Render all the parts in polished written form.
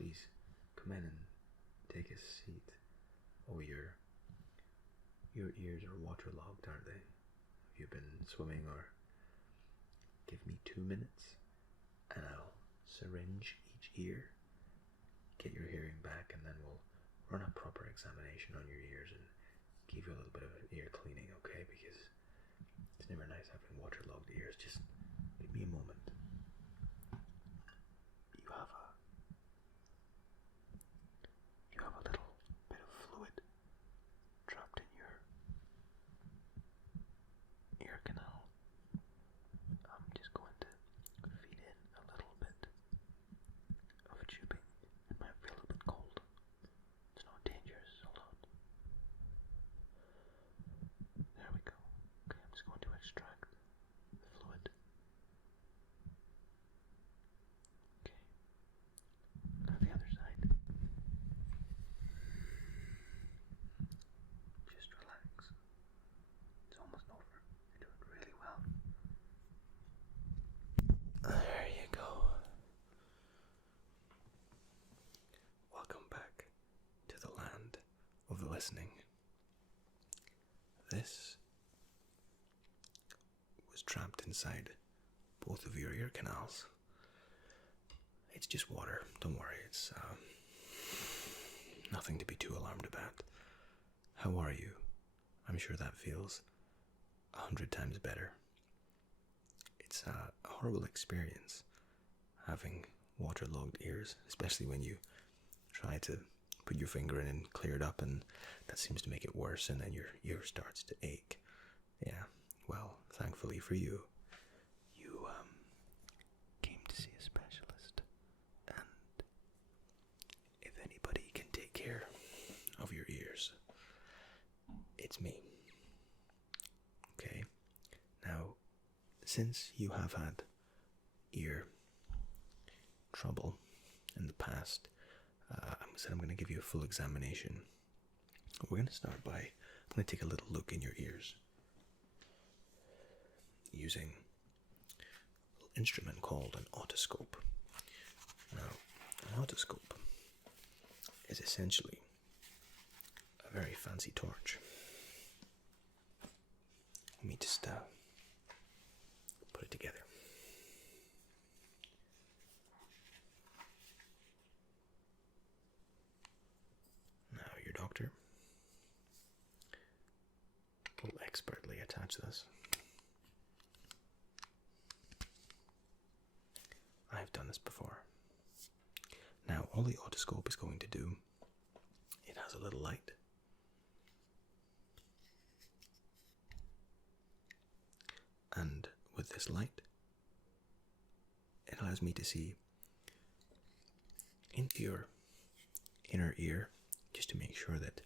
please come in and take a seat. Oh, your ears are waterlogged, aren't they? Have you been swimming? Or give me 2 minutes and I'll syringe each ear, get your hearing back, and then we'll run a proper examination on your ears and give you a little bit of an ear cleaning, okay? Because it's never nice having waterlogged ears. Just give me a moment. You have a little bit of fluid trapped in your ear canal. I'm just going to feed in a little bit of tubing. It might feel a bit cold. It's not dangerous. Hold on. There we go. Okay, I'm just going to extract the fluid. Okay. Now the other side. Just relax. It's almost over. You're doing really well. There you go. Welcome back to the land of the listening. This was trapped inside both of your ear canals. It's just water. Don't worry. It's nothing to be too alarmed about. How are you? I'm sure that feels 100 times better. It's a horrible experience having waterlogged ears, especially when you try to put your finger in and clear it up, and that seems to make it worse, and then your ear starts to ache. Yeah, well, thankfully for you, you came to see a specialist, and if anybody can take care of your ears, it's me. Okay? Now, since you have had ear trouble in the past, I'm going to give you a full examination. We're going to start by, I'm going to take a little look in your ears using an instrument called an otoscope. Now, an otoscope is essentially a very fancy torch. Let me just put it together. Now your doctor will expertly attach this. I've done this before. Now all the otoscope is going to do, it has a little light. And with this light, it allows me to see into your inner ear, just to make sure that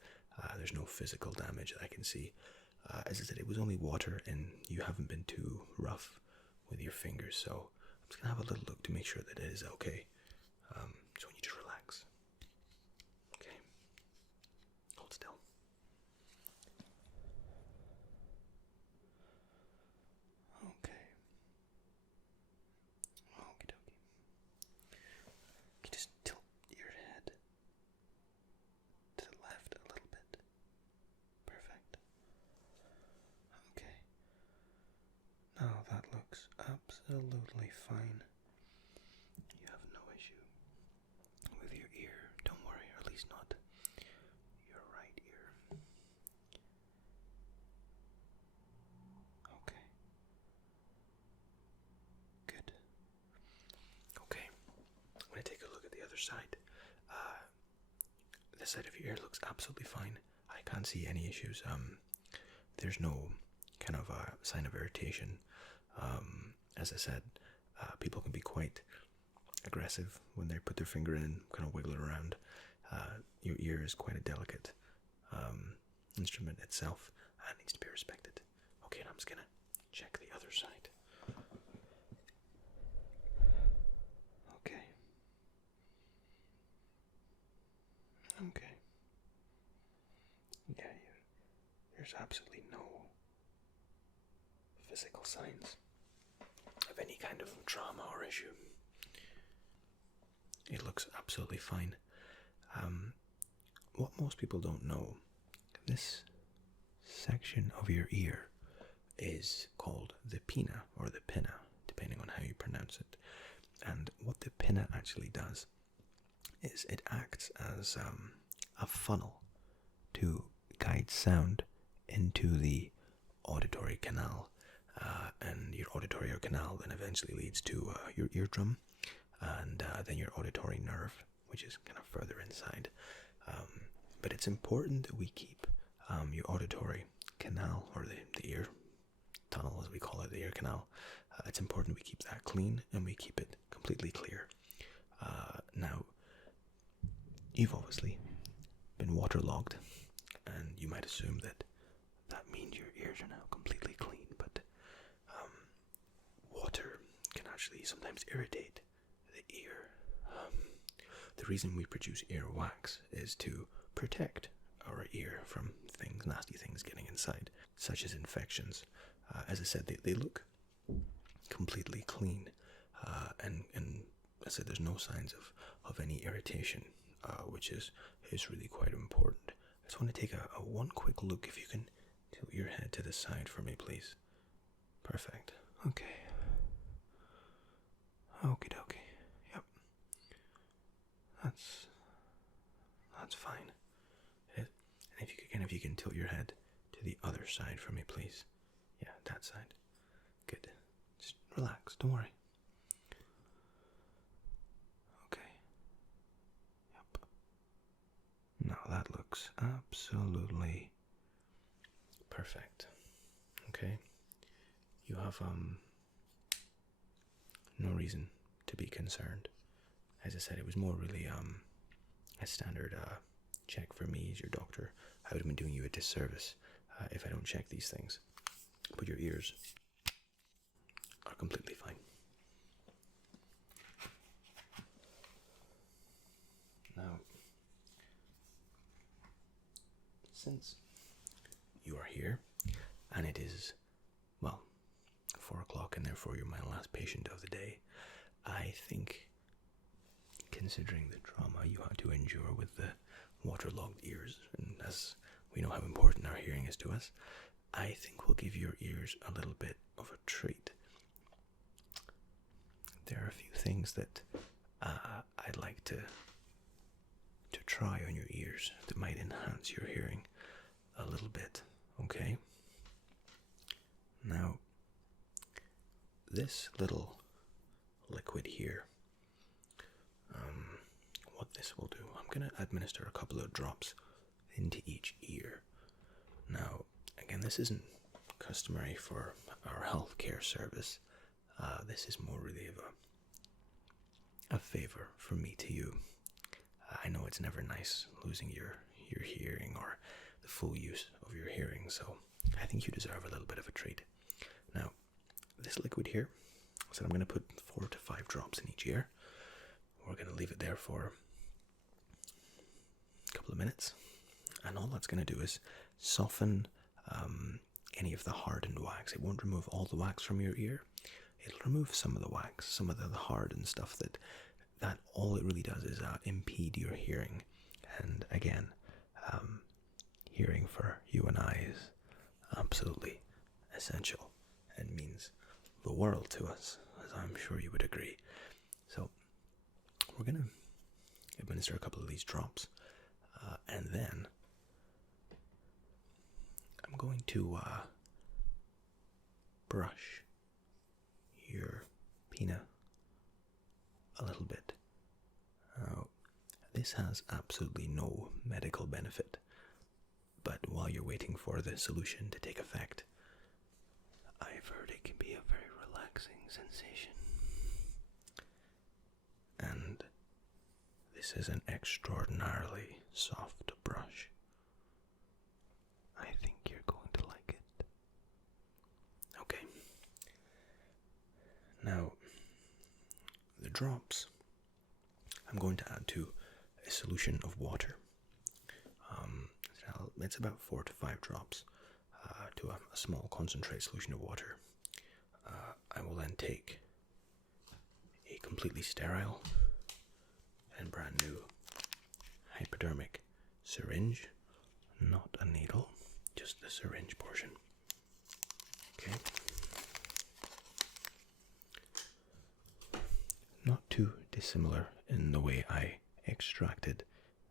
there's no physical damage that I can see. As I said, it was only water, and you haven't been too rough with your fingers, so I'm just going to have a little look to make sure that it is okay. So when you just relax. Okay. Hold still. Okay. Okie dokie. You just tilt your head to the left a little bit. Perfect. Okay. Now that looks absolutely fine. You have no issue with your ear. Don't worry, or at least not your right ear. Okay. Good. Okay. I'm going to take a look at the other side. This side of your ear looks absolutely fine. I can't see any issues. There's no kind of sign of irritation. As I said, people can be quite aggressive when they put their finger in and kind of wiggle it around. Your ear is quite a delicate instrument itself and needs to be respected. Okay, and I'm just going to check the other side. Okay. Okay. Yeah, there's absolutely no physical signs of any kind of trauma or issue. It looks looks absolutely fine. What most people don't know, this section of your ear is called the pinna, or the pinna, depending on how you pronounce it. And what the pinna actually does is it acts as a funnel to guide sound into the auditory canal, and your auditory canal then eventually leads to your eardrum, and then your auditory nerve, which is kind of further inside. But it's important that we keep your auditory canal, or the ear tunnel as we call it, the ear canal. It's important we keep that clean and we keep it completely clear. Now, you've obviously been waterlogged, and you might assume that means your ears are now completely clean, but water can actually sometimes irritate the ear. The reason we produce earwax is to protect our ear from nasty things getting inside, such as infections. As I said, they look completely clean, and I said there's no signs of any irritation, which is really quite important. I just want to take a one quick look. If you can tilt your head to the side for me, please. Perfect. Okay. Okie dokie. Yep. That's fine. And if you can tilt your head to the other side for me, please. Yeah, that side. Good. Just relax. Don't worry. Okay. Yep. Now that looks absolutely perfect. Okay. You have no reason to be concerned. As I said, it was more really a standard check for me as your doctor. I would have been doing you a disservice if I don't check these things. But your ears are completely fine. Now, since you are here, and it is, well, 4 o'clock, and therefore you're my last patient of the day, I think, considering the trauma you had to endure with the waterlogged ears, and as we know how important our hearing is to us, I think we'll give your ears a little bit of a treat. There are a few things that I'd like to try on your ears that might enhance your hearing a little bit, okay? Now, this little liquid here, what this will do, I'm going to administer a couple of drops into each ear. Now, again, this isn't customary for our healthcare service. This is more really of a favor from me to you. I know it's never nice losing your hearing or the full use of your hearing, so I think you deserve a little bit of a treat. Now, this liquid here, so I'm going to put 4 to 5 drops in each ear. We're going to leave it there for a couple of minutes, and all that's going to do is soften any of the hardened wax. It won't remove all the wax from your ear. It'll remove some of the wax, some of the hardened stuff that all it really does is impede your hearing. And again, hearing for you and I is absolutely essential and means the world to us, as I'm sure you would agree. So we're going to administer a couple of these drops, and then I'm going to brush your pinna a little bit. This has absolutely no medical benefit, but while you're waiting for the solution to take effect, I've heard it can be a very relaxing sensation. And this is an extraordinarily soft brush. I think you're going to like it. Okay. Now, the drops I'm going to add to a solution of water. It's about 4 to 5 drops to a small concentrate solution of water. I will then take a completely sterile and hypodermic syringe, not a needle, just the syringe portion. Okay. Not too dissimilar in the way I extracted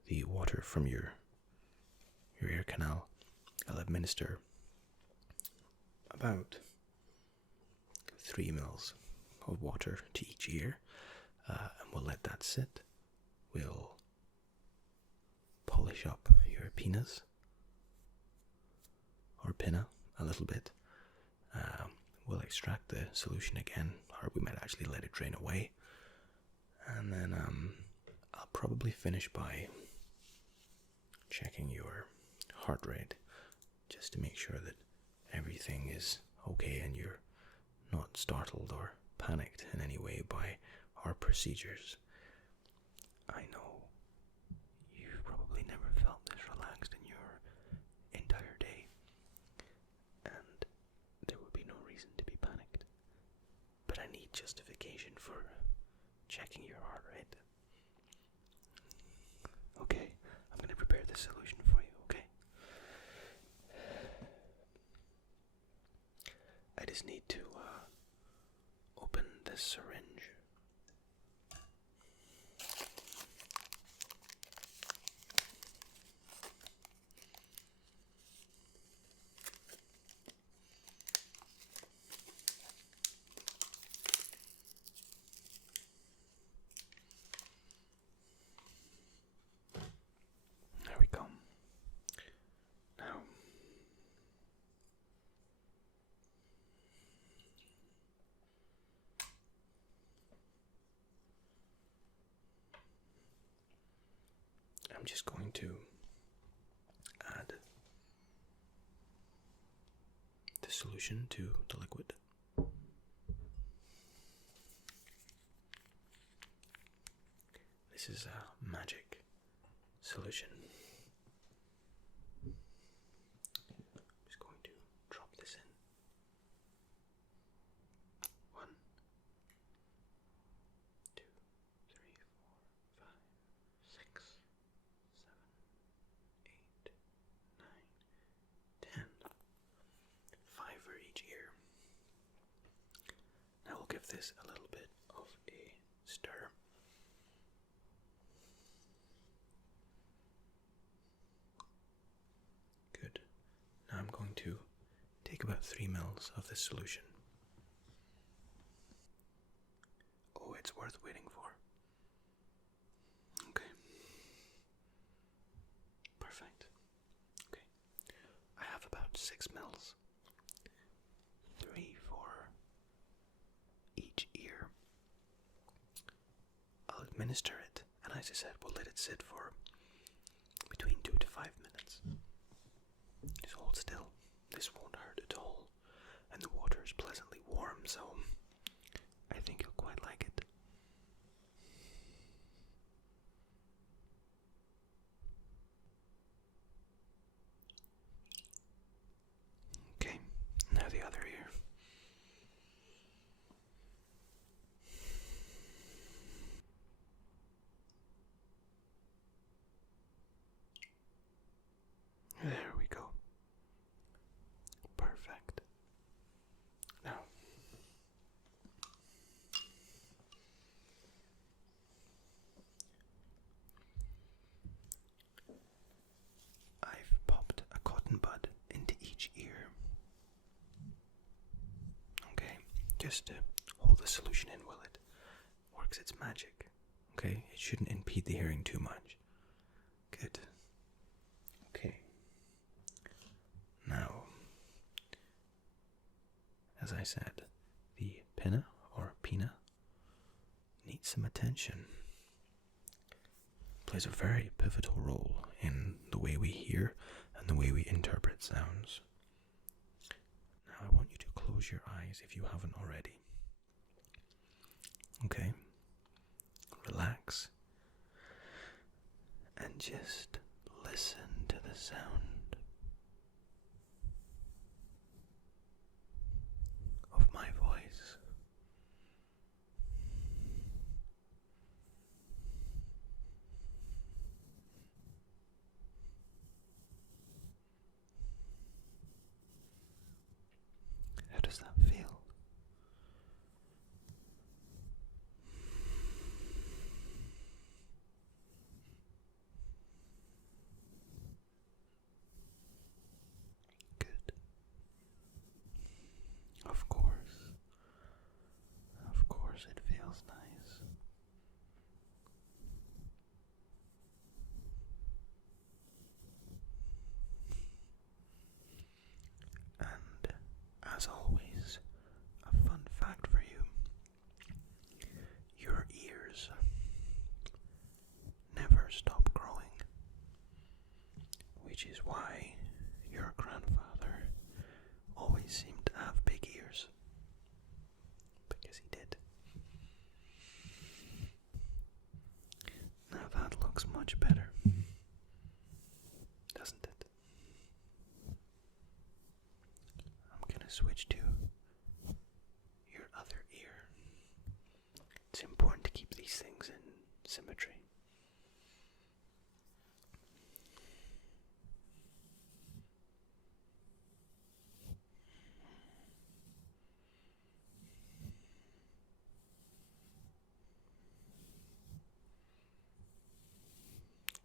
the water from your ear canal. I'll administer about 3 mils of water to each ear, and we'll let that sit. We'll polish up your penis or pinna a little bit. We'll extract the solution again, or we might actually let it drain away. And then I'll probably finish by checking your heart rate, just to make sure that everything is okay and you're not startled or panicked in any way by our procedures. I know you've probably never felt this relaxed in your entire day, and there would be no reason to be panicked, but I need justification for checking your heart rate. Okay, I'm going to prepare the solution for you, okay? I just need to open this syringe. There we go. Now, I'm just going to add the solution to the liquid. This is a magic solution. I'm just going to drop this in. 1, 2, 3, 4, 5, 6, 7, 8, 9, 10. 5 for each ear. Now we'll give this a little bit of a stir. Good. Now I'm going to take about 3 mils of this solution. Oh, it's worth waiting for. Okay. Perfect. Okay. I have about 6 mils. 3 for each ear. I'll administer it, and as I said, we'll let it sit for between 2 to 5 minutes. Just hold still. This won't hurt at all, and the water is pleasantly warm, so I think you'll quite like it. Okay, now the other ear. There we go. Perfect. Now, I've popped a cotton bud into each ear. Okay, just to hold the solution in while it works its magic. Okay, it shouldn't impede the hearing too much. Good. Okay. Now, as I said, the pinna or pina needs some attention. Plays a very pivotal role in the way we hear and the way we interpret sounds. Now I want you to close your eyes if you haven't already. Okay? Relax. And just listen to the sound of my voice. Which is why your grandfather always seemed to have big ears. Because he did. Now that looks much better, doesn't it? I'm gonna switch to your other ear. It's important to keep these things in symmetry.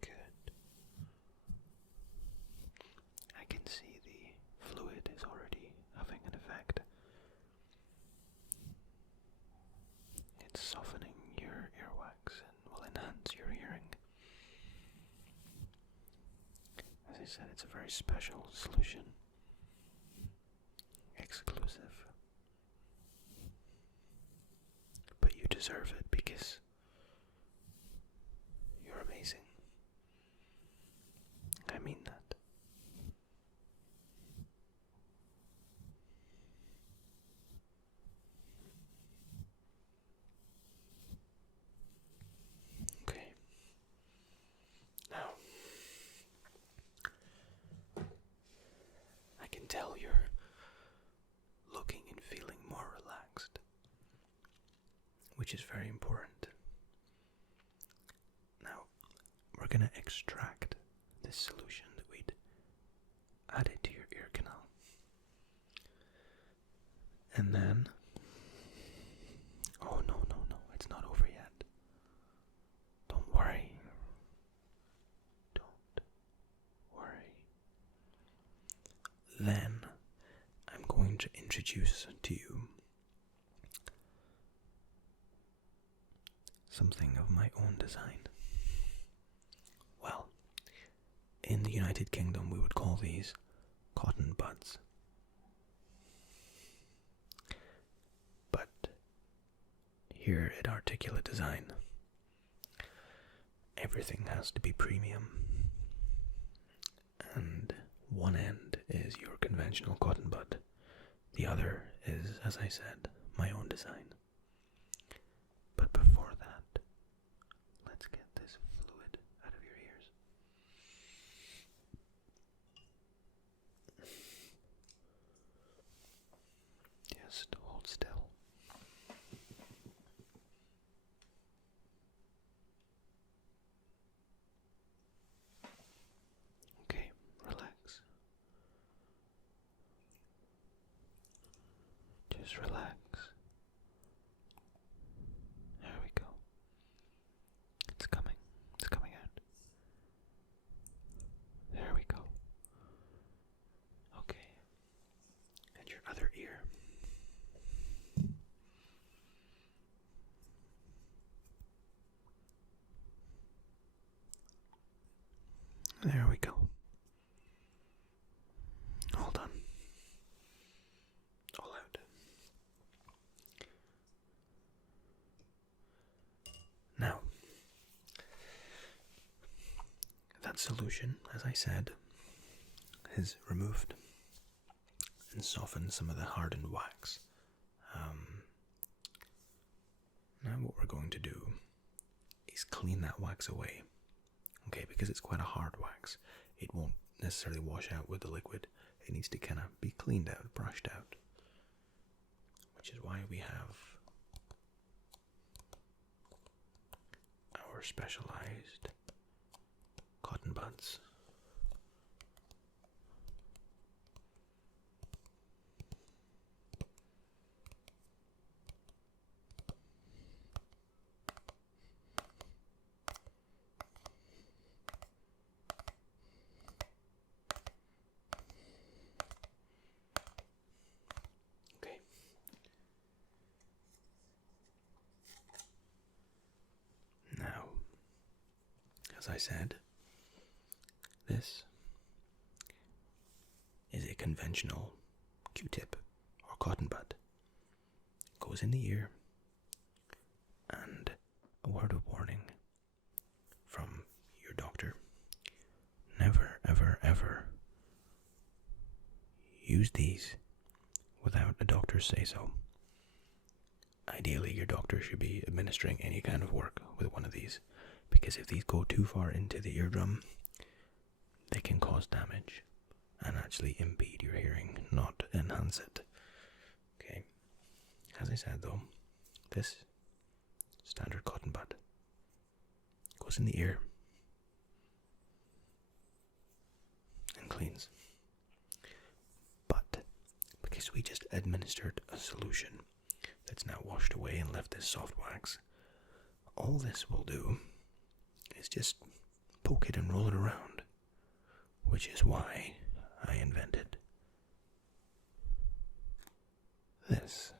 Good. I can see the fluid is already having an effect. It's softening your earwax and will enhance your hearing. As I said, it's a very special solution. Exclusive. But you deserve it because you're amazing. I mean that. Okay. Now, I can tell you're looking and feeling more relaxed, which is very important. Now, we're going to extract this solution that we'd added to your ear canal. And then, oh no, it's not over yet. Don't worry. Don't worry. Then, I'm going to introduce to you something of my own design. Well, in the United Kingdom, we would call these cotton buds. But here at Articulate Design, everything has to be premium. And one end is your conventional cotton bud. The other is, as I said, my own design. But before that, let's get this fluid out of your ears. Just hold still. Okay, relax. Just relax. There we go. It's coming. It's coming out. There we go. Okay. And your other ear. There we go. All done. All out. Now, that solution, as I said, is removed and softened some of the hardened wax. Now what we're going to do is clean that wax away. Okay, because it's quite a hard wax. It won't necessarily wash out with the liquid. It needs to kind of be cleaned out, brushed out. Which is why we have our specialized cotton buds. Okay. Now, as I said, this is a conventional Q-tip or cotton bud. Goes in the ear, and a word of warning from your doctor: never, ever, ever use these without a doctor's say-so. Ideally, your doctor should be administering any kind of work with one of these, because if these go too far into the eardrum, they can cause damage and actually impede your hearing, not enhance it. Okay, as I said though, this standard cotton bud goes in the ear and cleans. But because we just administered a solution that's now washed away and left this soft wax, all this will do is just poke it and roll it around, which is why I invented this.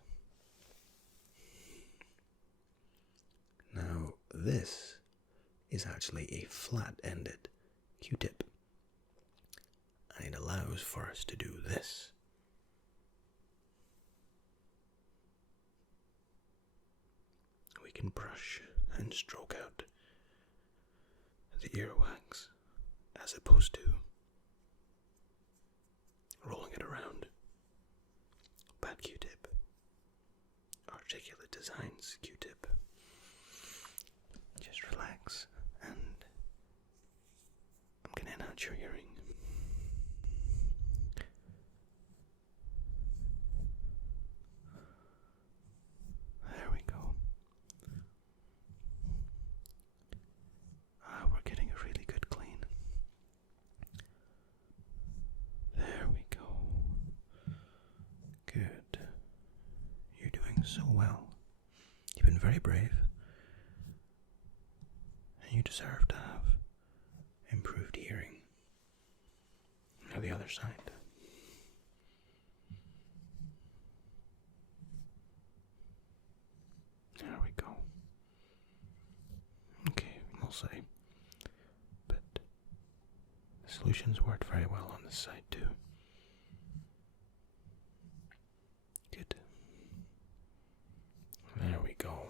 Now, this is actually a flat-ended Q-tip, and it allows for us to do this. We can brush and stroke out the earwax as opposed to rolling it around. Bad Q-tip. Articulate Designs Q-tip. Just relax and I'm gonna enhance your hearing. There we go. We're getting a really good clean. There we go. Good. You're doing so well. You've been very brave. And you deserve to have improved hearing. Now the other side. There we go. Okay, we'll say. But the solutions worked very well on this side too. Good. There we go.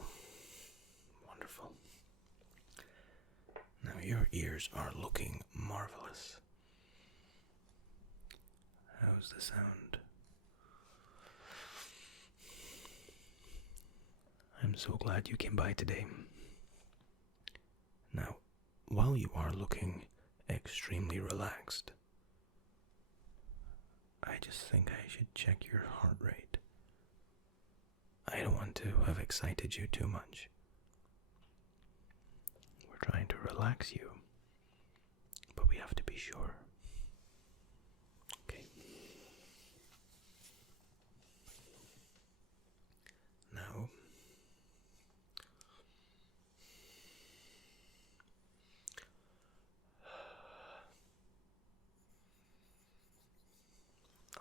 Wonderful. Now your ears are looking marvelous. How's the sound? I'm so glad you came by today. Now, while you are looking extremely relaxed, I just think I should check your heart rate. I don't want to have excited you too much. We're trying to relax you, but we have to be sure. Okay. Now,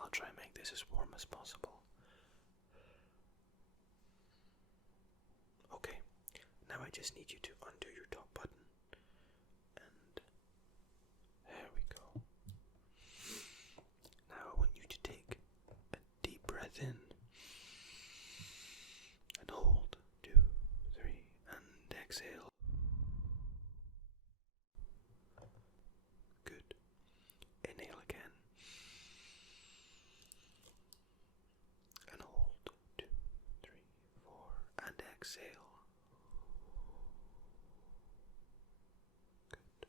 I'll try and make this as warm as possible. Okay, now I just need you to undo your top button. And there we go. Now I want you to take a deep breath in. And hold. 2, 3, and exhale. Good. Inhale again. And hold. 2, 3, 4, and exhale. Good.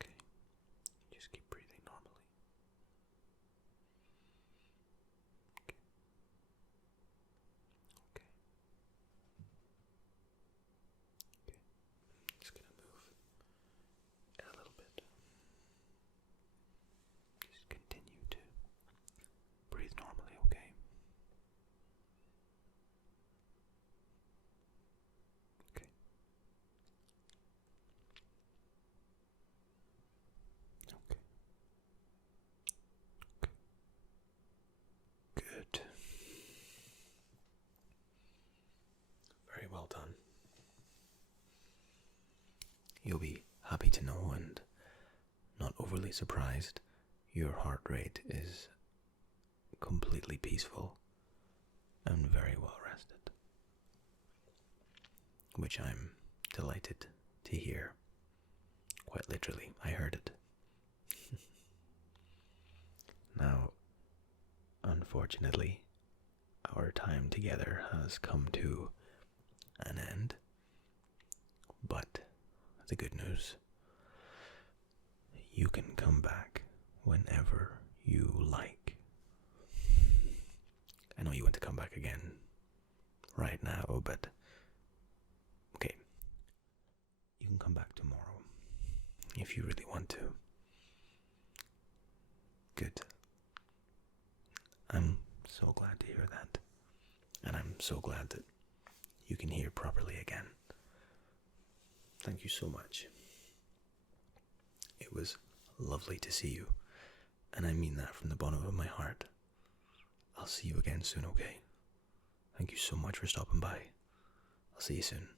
Okay. Just keep breathing normally. Okay. Okay. Okay. Just gonna move a little bit. Just continue to breathe normally, okay? Okay. Okay. Okay. Good. Very well done. You'll be happy to know and not overly surprised. Your heart rate is completely peaceful and very well rested, which I'm delighted to hear. Quite literally, I heard it. Now, unfortunately, our time together has come to an end. But the good news, you can come back whenever you like. I know you want to come back again right now, but okay, you can come back tomorrow if you really want to. Good. I'm so glad to hear that. And I'm so glad that you can hear properly again. Thank you so much. It was lovely to see you, and I mean that from the bottom of my heart. I'll see you again soon, okay? Thank you so much for stopping by. I'll see you soon.